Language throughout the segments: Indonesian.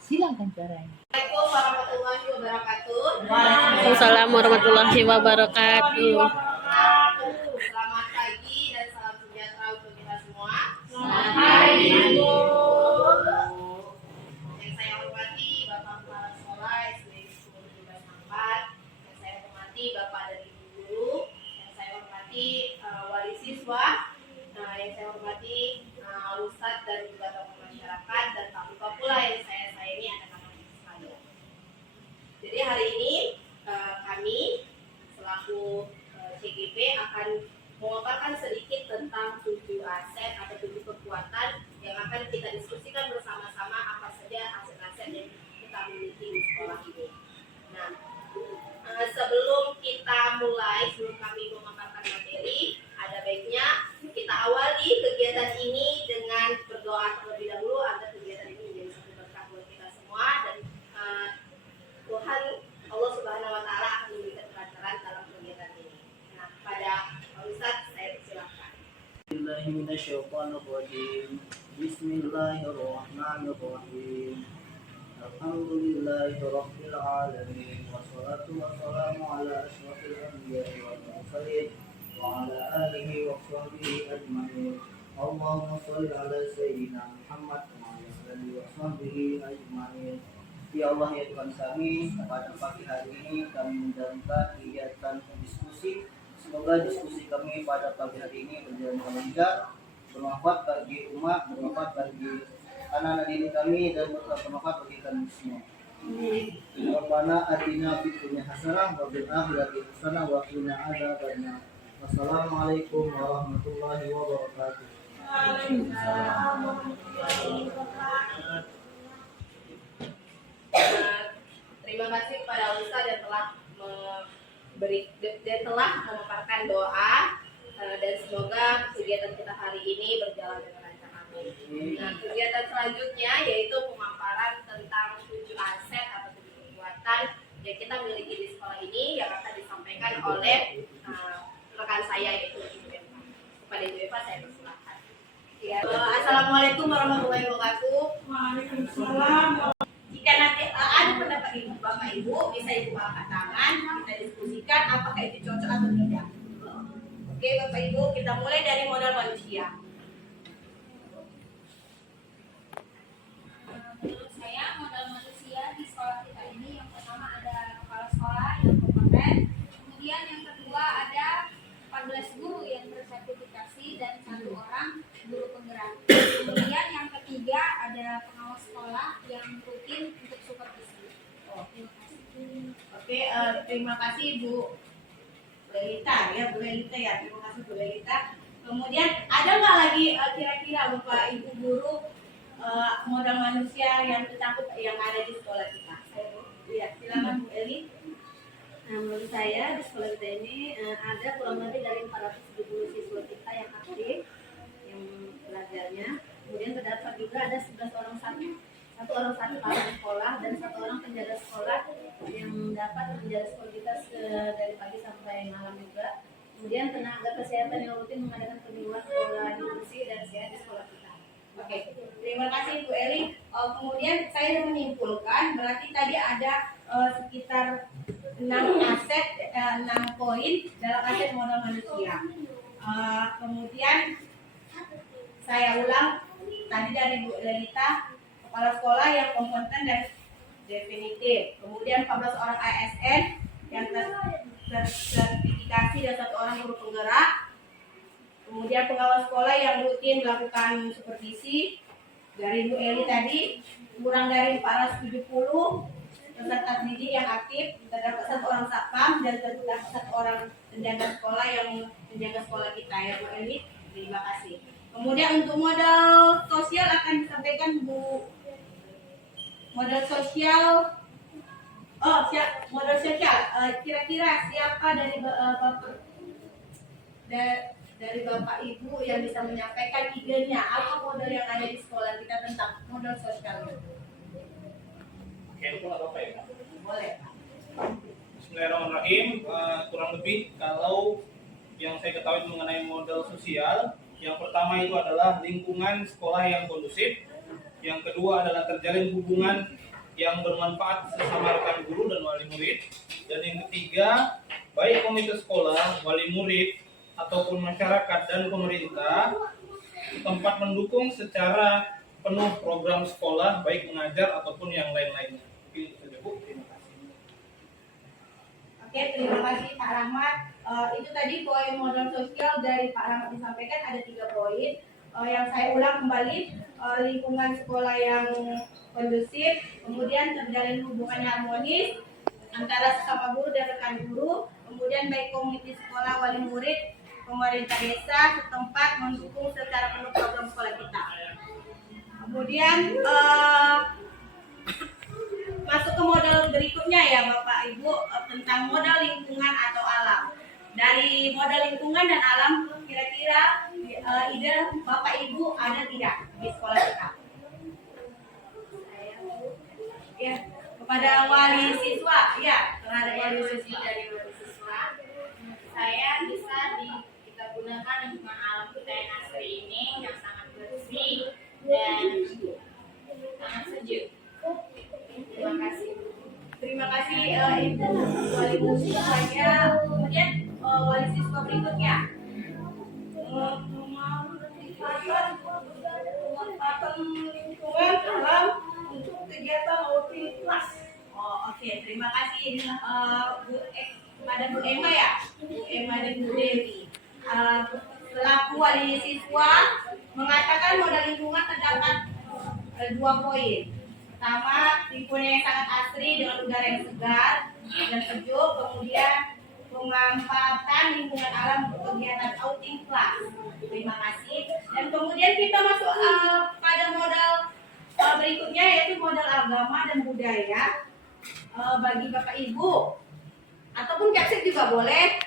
Silakan caranya. Assalamualaikum warahmatullahi wabarakatuh. Waalaikumsalam warahmatullahi wabarakatuh. Selamat pagi dan salam sejahtera untuk kita semua. Selamat pagi, Ibu. Yang saya hormati Bapak Kepala Sekolah SD 10-4, yang saya hormati Bapak dan Ibu guru, yang saya hormati wali siswa, yang saya hormati Ustadz dan juga tokoh masyarakat dan Pak Lupa pula yang saya sayangi anak-anak sekalian. Jadi hari ini kami selaku CGP akan memaparkan sedikit tentang 7 aset atau 7 kekuatan yang akan kita diskusikan bersama-sama apa saja aset-aset yang kita miliki di sekolah ini. Nah, sebelum kami memaparkan materi, ada baiknya kita awali kegiatan ini dengan berdoa terlebih dahulu agar kegiatan ini menjadi satu berkah buat kita semua dan Tuhan Allah Subhanahu wa taala akan memberikan kelancaran dalam kegiatan ini. Nah, pada Pak Ustadz saya persilakan. Bismillahirrahmanirrahim. Alhamdulillahirabbil alamin wassalatu wassalamu ala asyrofil anbiya'i wal mursalin wa ala alihi wa sahbihi ajmain. Allahumma shalli ala sayyidina Muhammad wa ala alihi wa sahbihi ajmain. Ya Allah ya Tuhan kami, pada pagi hari ini kami menjalankan kegiatan diskusi. Semoga diskusi kami pada pagi hari ini berjalan dengan lancar, bermanfaat bagi umat, bermanfaat bagi anak-anak didik kami dan bermanfaat bagi kami semua. Rabbana atina fid dunya hasanah wa fil akhirati hasanah wa qina adzabannar. Wassalamualaikum warahmatullahi wabarakatuh. Terima kasih kepada Ustadz yang telah memaparkan doa dan semoga kegiatan kita hari ini berjalan dengan lancar. Nah, kegiatan selanjutnya yaitu pemaparan tentang 7 aset atau 7 kekuatan yang kita miliki di sekolah ini yang akan disampaikan oleh rekan saya yaitu Ibu Eva. Kepada Ibu Eva saya persilakan. Ya, Assalamualaikum warahmatullahi wabarakatuh. Waalaikumsalam. Jika nanti ada pendapat Ibu Bapak Ibu, bisa Ibu angkat tangan, kita diskusikan apakah itu cocok atau tidak. Oke Bapak Ibu, kita mulai dari modal manusia. Menurut saya modal manusia di sekolah kita ini yang pertama ada kepala sekolah yang kompeten, kemudian yang kedua ada 14 guru yang bersertifikasi dan 1 orang guru penggerak. Kemudian yang ketiga ada pengawas sekolah yang rutin untuk supervisi. Oke, terima kasih Bu Lelita ya, Bu Lelita ya, terima kasih Bu Lelita. Kemudian ada nggak lagi kira-kira Bapak Ibu guru modal manusia yang tercakup yang ada di sekolah kita? Ya, silakan Bu Eli. Nah, menurut saya di sekolah kita ini ada kurang lebih dari 470 siswa kita yang aktif yang belajarnya. Kemudian terdapat juga ada 11 orang satu orang kepala sekolah dan 1 orang penjaga sekolah yang dapat menjaga sekolah kita dari pagi sampai malam juga. Kemudian tenaga kesehatan yang rutin mengadakan penyuluhan pola hidup bersih dan sehat di sekolah kita. Oke, terima kasih Bu Eli. Kemudian saya menyimpulkan berarti tadi ada sekitar 6 aset, 6 poin dalam aset modal manusia. Kemudian saya ulang tadi dari Bu Lelita, kepala sekolah yang kompeten dan definitif. Kemudian 14 orang ASN yang tersertifikasi dan 1 orang guru penggerak. Kemudian pengawas sekolah yang rutin melakukan supervisi dari Bu Eli tadi, kurang dari 470 peserta didik yang aktif, terdapat 1 orang satpam dan terdapat 1 orang penjaga sekolah yang menjaga sekolah kita ya Bu Eli. Terima kasih. Kemudian untuk modal sosial akan disampaikan Bu. Modal sosial, modal sosial. Kira-kira siapa dari dari Bapak Ibu yang bisa menyampaikan idenya apa modal yang ada di sekolah kita tentang modal sosial? Oke, itu apa ya? Boleh. Bismillahirrahmanirrahim. Kurang lebih kalau yang saya ketahui mengenai modal sosial, yang pertama itu adalah lingkungan sekolah yang kondusif. Yang kedua adalah terjalin hubungan yang bermanfaat sesama rekan guru dan wali murid. Dan yang ketiga, baik komite sekolah, wali murid, ataupun masyarakat dan pemerintah tempat mendukung secara penuh program sekolah, baik mengajar ataupun yang lain-lainnya. Mungkin itu saja, Bu. Terima kasih. Oke, terima kasih Pak Rahmat. Itu tadi poin modal sosial dari Pak Rahmat disampaikan ada 3 poin. Yang saya ulang kembali, lingkungan sekolah yang kondusif, kemudian terjalin hubungan yang harmonis antara sesama guru dan rekan guru, kemudian baik komite sekolah, wali murid, pemerintah desa setempat mendukung secara penuh program sekolah kita. Kemudian masuk ke modal berikutnya ya Bapak Ibu, tentang modal lingkungan atau alam. Dari modal lingkungan dan alam, kira-kira ide Bapak Ibu ada tidak di sekolah kita? Ya, kepada wali siswa, ya, terhadap wali siswa. Dari wali siswa, saya bisa kita gunakan lingkungan alam kita yang asri ini yang sangat bersih dan sangat sejuk. Terima kasih. Terima kasih Ibu wali siswanya. Kemudian wali siswa berikutnya. Memanfaatkan lingkungan alam untuk kegiatan outing kelas. Oh, oke. Terima kasih kepada Bu Emma ya, Bu Emma dan Bu Dewi. Selaku wali siswa mengatakan modal lingkungan terdapat 2 poin. Pertama, lingkungan yang sangat asri dengan udara yang segar dan sejuk. Kemudian pemanfaatan lingkungan alam untuk kegiatan outing kelas. Terima kasih. Dan kemudian kita masuk pada modal berikutnya, yaitu modal agama dan budaya. Bagi Bapak Ibu ataupun Kapsek juga boleh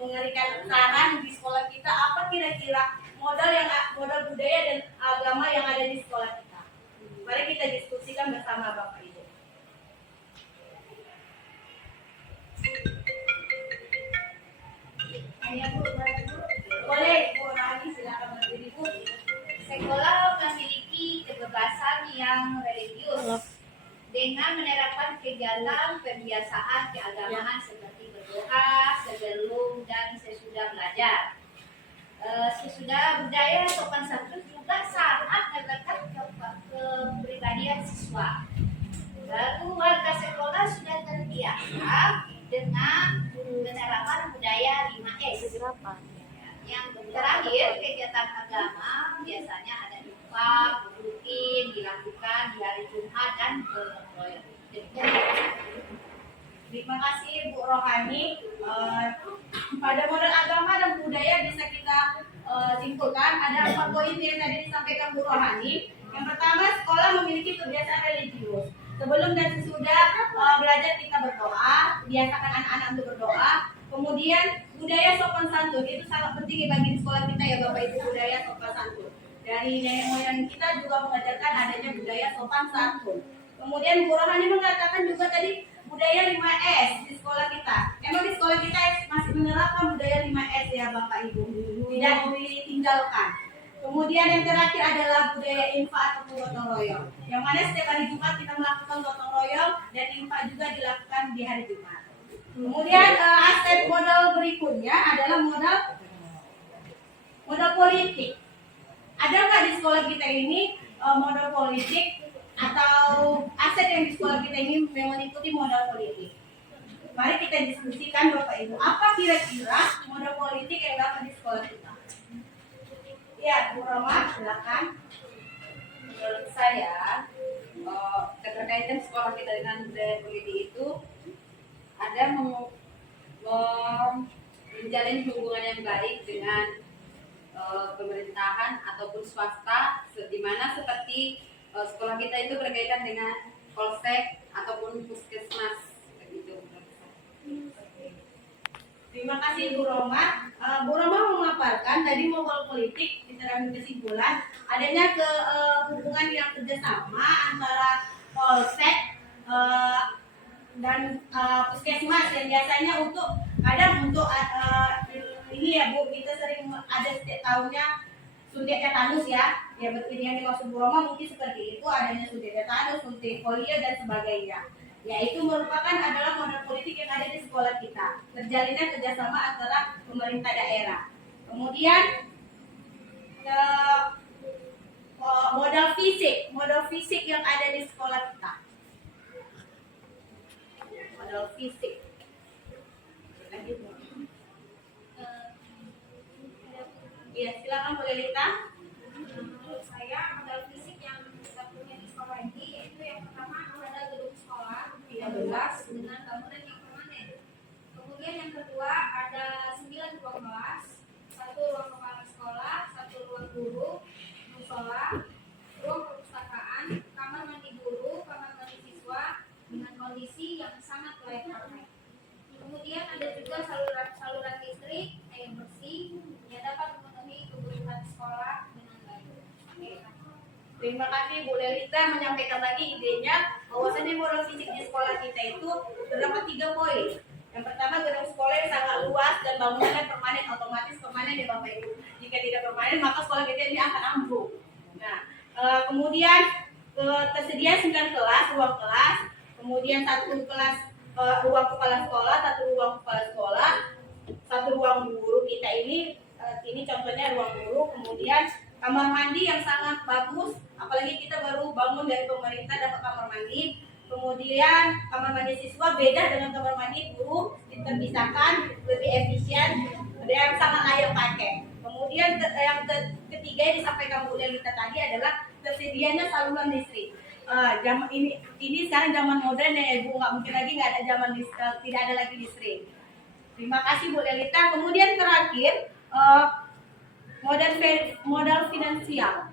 memberikan saran di sekolah kita apa kira-kira modal budaya dan agama yang ada di sekolah kita. Mari kita diskusikan bersama Bapak Ibu. Boleh, Bu Rani, silakan berdiri Bu. Sekolah memiliki kebebasan yang religius dengan menerapkan kegiatan pembiasaan keagamaan seperti berdoa sebelum dan sesudah belajar. Sesudah budaya sopan santun juga sangat melekat ke kepribadian siswa. Lalu warga sekolah sudah terbiasa dengan penerapan budaya 5S. Yang terakhir, kegiatan agama biasanya ada infak rutin dilakukan di hari Jumat dan gotong royong. Terima kasih Bu Rohani. Pada modal agama dan budaya bisa kita simpulkan ada 4 poin yang tadi disampaikan Bu Rohani. Yang pertama, sekolah memiliki kebiasaan religius. Sebelum dan sesudah belajar kita berdoa, biasakan anak-anak untuk berdoa. Kemudian budaya sopan santun itu sangat penting bagi sekolah kita ya Bapak Ibu, budaya sopan santun. Dari nenek moyang kita juga mengajarkan adanya budaya sopan santun. Kemudian Bu Rohani mengatakan juga tadi budaya 5S di sekolah kita. Emang di sekolah kita masih menerapkan budaya 5S ya Bapak Ibu, tidak ditinggalkan. Kemudian yang terakhir adalah budaya infak atau gotong royong, yang mana setiap hari Jumat kita melakukan gotong royong dan infak juga dilakukan di hari Jumat. Kemudian aspek modal berikutnya adalah modal politik. Ada nggak di sekolah kita ini modal politik atau aset yang di sekolah kita ini mengikuti modal politik? Mari kita diskusikan Bapak Ibu, apa kira-kira modal politik yang dapat di sekolah kita? Ya, Bu Roma, silakan. Menurut saya, keterkaitan sekolah kita dengan budaya politik itu ada menjalin hubungan yang baik dengan pemerintahan ataupun swasta, di mana seperti sekolah kita itu berkaitan dengan polsek ataupun puskesmas begitu. Terima kasih Bu Roma. Bu Roma memaparkan tadi modal politik diterangkan kesimpulan adanya hubungan yang kerjasama antara polsek dan puskesmas yang biasanya kadang untuk ini ya Bu, kita sering ada setiap tahunnya suntik tetanus ya. Ya, betul yang dimaksud Bu Roma mungkin seperti itu, adanya Sudetanus, Folia dan sebagainya. Yaitu merupakan adalah modal politik yang ada di sekolah kita. Terjalinnya kerjasama antara pemerintah daerah. Kemudian modal fisik yang ada di sekolah kita. Modal fisik. Iya, silakan Bu Lelita. Menurut saya modal fisik yang kita punya di sekolah ini yaitu yang pertama ada gedung sekolah 13 dengan bangunan yang permanen. Kemudian yang kedua ada 9 ruang kelas, 1 ruang kepala sekolah, 1 ruang guru, musola, ruang perpustakaan, kamar mandi guru, kamar mandi siswa dengan kondisi yang sangat layak pakai. Kemudian ada juga saluran listrik, air bersih yang dapat memenuhi kebutuhan sekolah dengan baik. Terima kasih Bu Lelita menyampaikan lagi idenya bahwasanya modal fisik di sekolah kita itu terdapat 3 poin. Yang pertama, gedung sekolah yang sangat luas dan bangunannya permanen, otomatis permanen ya Bapak Ibu. Jika tidak permanen maka sekolah kita ini akan ambruk. Nah, kemudian tersedia 9 kelas, ruang kelas, kemudian 1 kelas ruang kepala sekolah, 1 ruang kepala sekolah, 1 ruang guru kita ini contohnya ruang guru, kemudian kamar mandi yang sangat bagus, apalagi kita baru bangun dari pemerintah dapat kamar mandi. Kemudian kamar mandi siswa beda dengan kamar mandi guru, terpisahkan, lebih efisien, dan sangat layak pakai. Kemudian yang ketiga yang disampaikan Bu Lelita tadi adalah tersedianya saluran listrik. Zaman ini sekarang zaman modern ya Ibu, nggak mungkin lagi nggak ada zaman tidak ada lagi listrik. Terima kasih Bu Lelita. Kemudian terakhir modal finansial.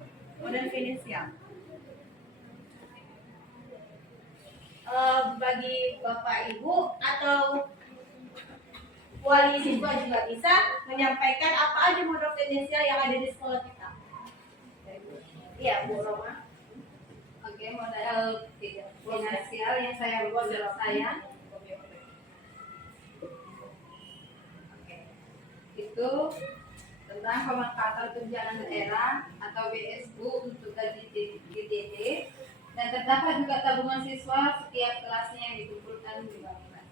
Bagi Bapak Ibu atau wali siswa juga bisa menyampaikan apa aja modal finansial yang ada di sekolah kita. Iya, Bu Roma. Oke, modal finansial yang saya buat adalah itu tentang pemanfaatan tunjangan daerah atau BSU untuk gaji GDT, dan terdapat juga tabungan siswa setiap kelasnya yang dikumpulkan di bangunan.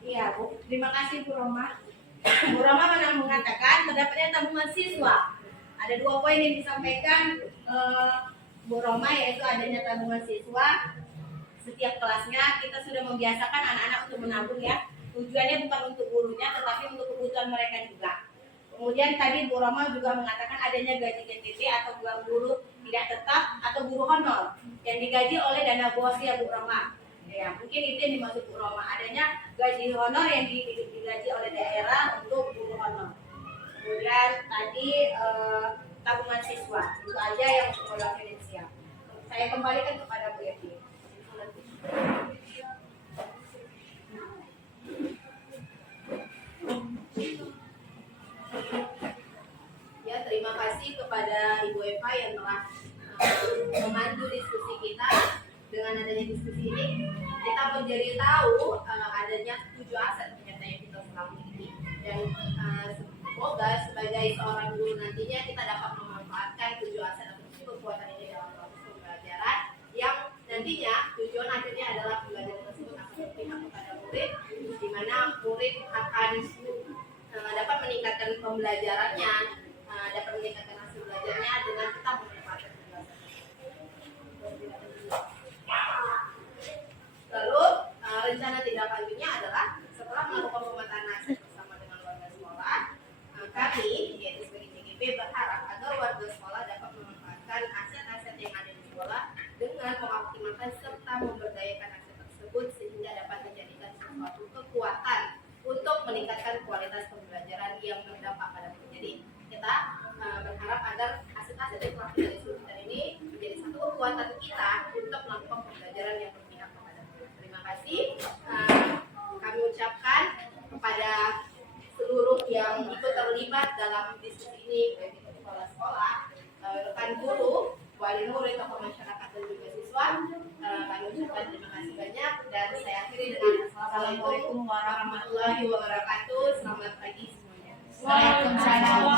Iya, Bu. Terima kasih Bu Roma. Bu Roma mengatakan terdapatnya tabungan siswa. Ada 2 poin yang disampaikan Bu Roma, yaitu adanya tabungan siswa setiap kelasnya. Kita sudah membiasakan anak-anak untuk menabung ya. Tujuannya bukan untuk gurunya, tetapi untuk kebutuhan mereka juga. Kemudian tadi Bu Roma juga mengatakan adanya gaji GTT atau guru tidak tetap atau guru honor yang digaji oleh dana BOS ya Bu Roma. Ya, mungkin itu yang dimaksud Bu Roma, adanya gaji honor yang digaji oleh daerah untuk guru honor. Kemudian tadi tabungan siswa, itu aja yang modal finansial. Saya kembalikan kepada Bu Evi. Ya, terima kasih kepada Ibu Eva yang telah memandu diskusi kita. Dengan adanya diskusi ini, kita menjadi tahu adanya 7 aset ternyata yang kita selama ini. Dan semoga sebagai seorang guru nantinya kita dapat memanfaatkan 7 aset atau kekuatan ini dalam proses pembelajaran yang nantinya tujuan akhirnya adalah pembelajaran tersebut akan berpihak kepada murid, di mana murid akan dapat meningkatkan pembelajarannya, dapat meningkatkan hasil belajarnya dengan kita memanfaatkan pembelajaran. Lalu rencana tindak lanjutnya adalah setelah melakukan pemetaan aset bersama dengan warga sekolah, kami yaitu sebagai CGP berharap agar warga sekolah dapat memanfaatkan aset-aset yang ada di sekolah dengan mengoptimalkan serta memberdayakan aset tersebut sehingga dapat dijadikan suatu kekuatan untuk meningkatkan kualitas pembelajaran yang berdampak pada murid. Jadi kita berharap agar aset-aset yang telah kita diskusikan ini menjadi satu kekuatan kita untuk melakukan pembelajaran yang berpihak kepada murid. Terima kasih. Kami ucapkan kepada seluruh yang ikut terlibat dalam diskusi ini, baik itu kepala sekolah, rekan guru, wali murid, tokoh masyarakat dan juga siswa. Kami ucapkan terima kasih banyak dan saya akhiri dengan Assalamualaikum warahmatullahi wabarakatuh. Selamat pagi semuanya. Waalaikumsalam.